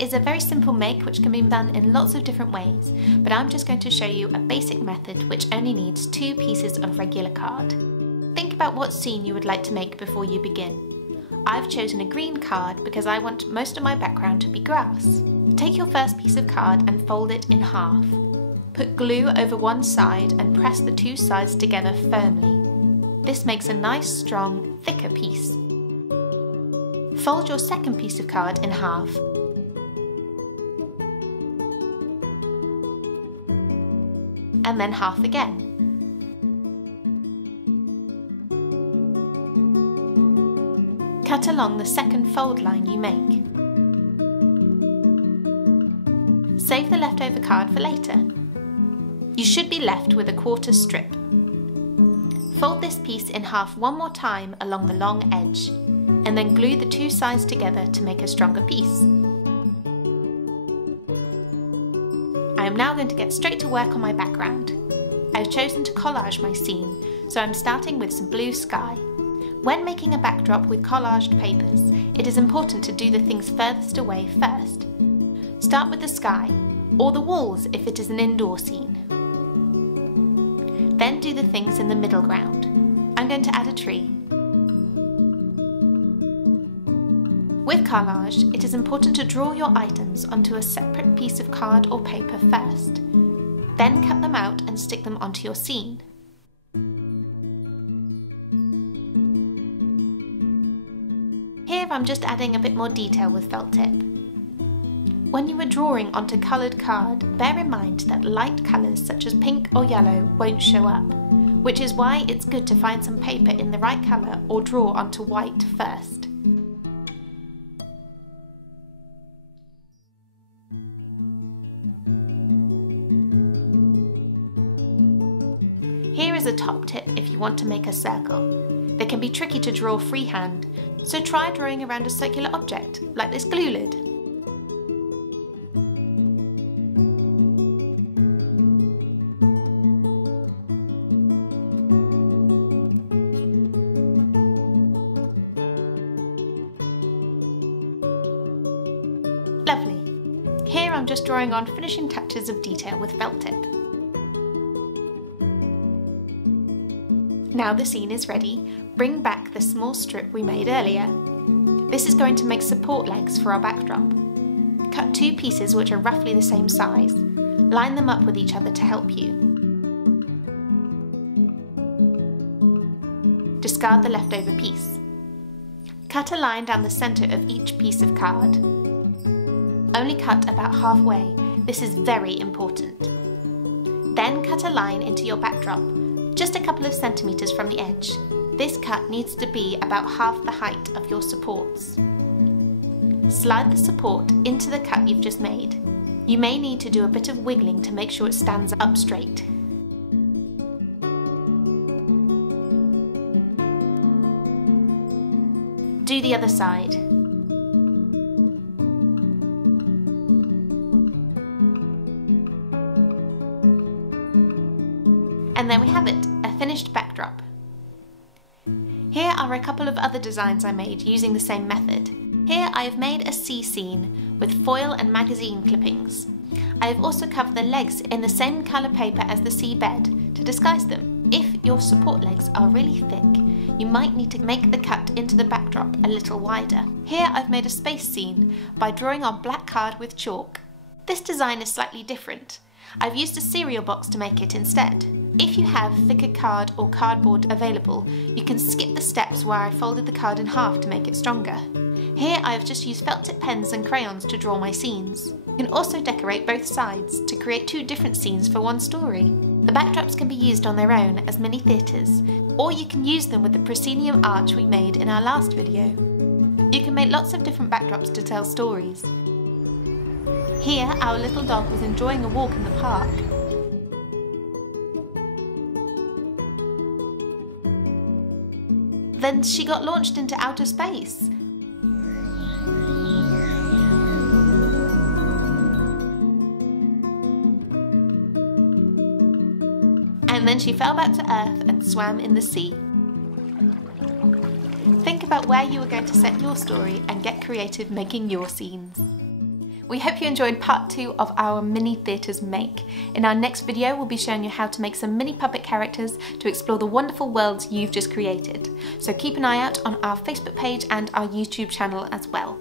is a very simple make which can be done in lots of different ways, but I'm just going to show you a basic method which only needs 2 pieces of regular card. Think about what scene you would like to make before you begin. I've chosen a green card because I want most of my background to be grass. Take your first piece of card and fold it in half. Put glue over one side and press the 2 sides together firmly. This makes a nice, strong, thicker piece. Fold your second piece of card in half. And then half again. Cut along the second fold line you make. Save the leftover card for later. You should be left with a 1/4 strip. Fold this piece in half one more time along the long edge, and then glue the 2 sides together to make a stronger piece. I am now going to get straight to work on my background. I've chosen to collage my scene, so I'm starting with some blue sky. When making a backdrop with collaged papers, it is important to do the things furthest away first. Start with the sky, or the walls if it is an indoor scene. Then do the things in the middle ground. I'm going to add a tree. With collage, it is important to draw your items onto a separate piece of card or paper first. Then cut them out and stick them onto your scene. Here I'm just adding a bit more detail with felt tip. When you are drawing onto coloured card, bear in mind that light colours such as pink or yellow won't show up, which is why it's good to find some paper in the right colour or draw onto white first. Here is a top tip if you want to make a circle. They can be tricky to draw freehand, so try drawing around a circular object, like this glue lid. Lovely. Here I'm just drawing on finishing touches of detail with felt tip. Now the scene is ready, bring back the small strip we made earlier. This is going to make support legs for our backdrop. Cut 2 pieces which are roughly the same size. Line them up with each other to help you. Discard the leftover piece. Cut a line down the centre of each piece of card. Only cut about halfway, this is very important. Then cut a line into your backdrop, just a couple of centimetres from the edge. This cut needs to be about half the height of your supports. Slide the support into the cut you've just made. You may need to do a bit of wiggling to make sure it stands up straight. Do the other side. And there we have it, a finished backdrop. Here are a couple of other designs I made using the same method. Here I have made a sea scene with foil and magazine clippings. I have also covered the legs in the same colour paper as the sea bed to disguise them. If your support legs are really thick, you might need to make the cut into the backdrop a little wider. Here I've made a space scene by drawing on black card with chalk. This design is slightly different. I've used a cereal box to make it instead. If you have thicker card or cardboard available, you can skip the steps where I folded the card in half to make it stronger. Here I have just used felt tip pens and crayons to draw my scenes. You can also decorate both sides to create 2 different scenes for one story. The backdrops can be used on their own as mini theatres, or you can use them with the proscenium arch we made in our last video. You can make lots of different backdrops to tell stories. Here our little dog was enjoying a walk in the park. Then she got launched into outer space. And then she fell back to Earth and swam in the sea. Think about where you are going to set your story and get creative making your scenes. We hope you enjoyed part 2 of our Mini Theatres Make. In our next video, we'll be showing you how to make some mini puppet characters to explore the wonderful worlds you've just created. So keep an eye out on our Facebook page and our YouTube channel as well.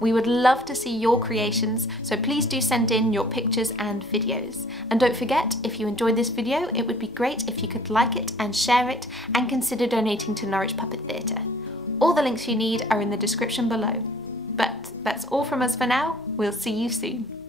We would love to see your creations, so please do send in your pictures and videos. And don't forget, if you enjoyed this video, it would be great if you could like it and share it and consider donating to Norwich Puppet Theatre. All the links you need are in the description below. But that's all from us for now. We'll see you soon.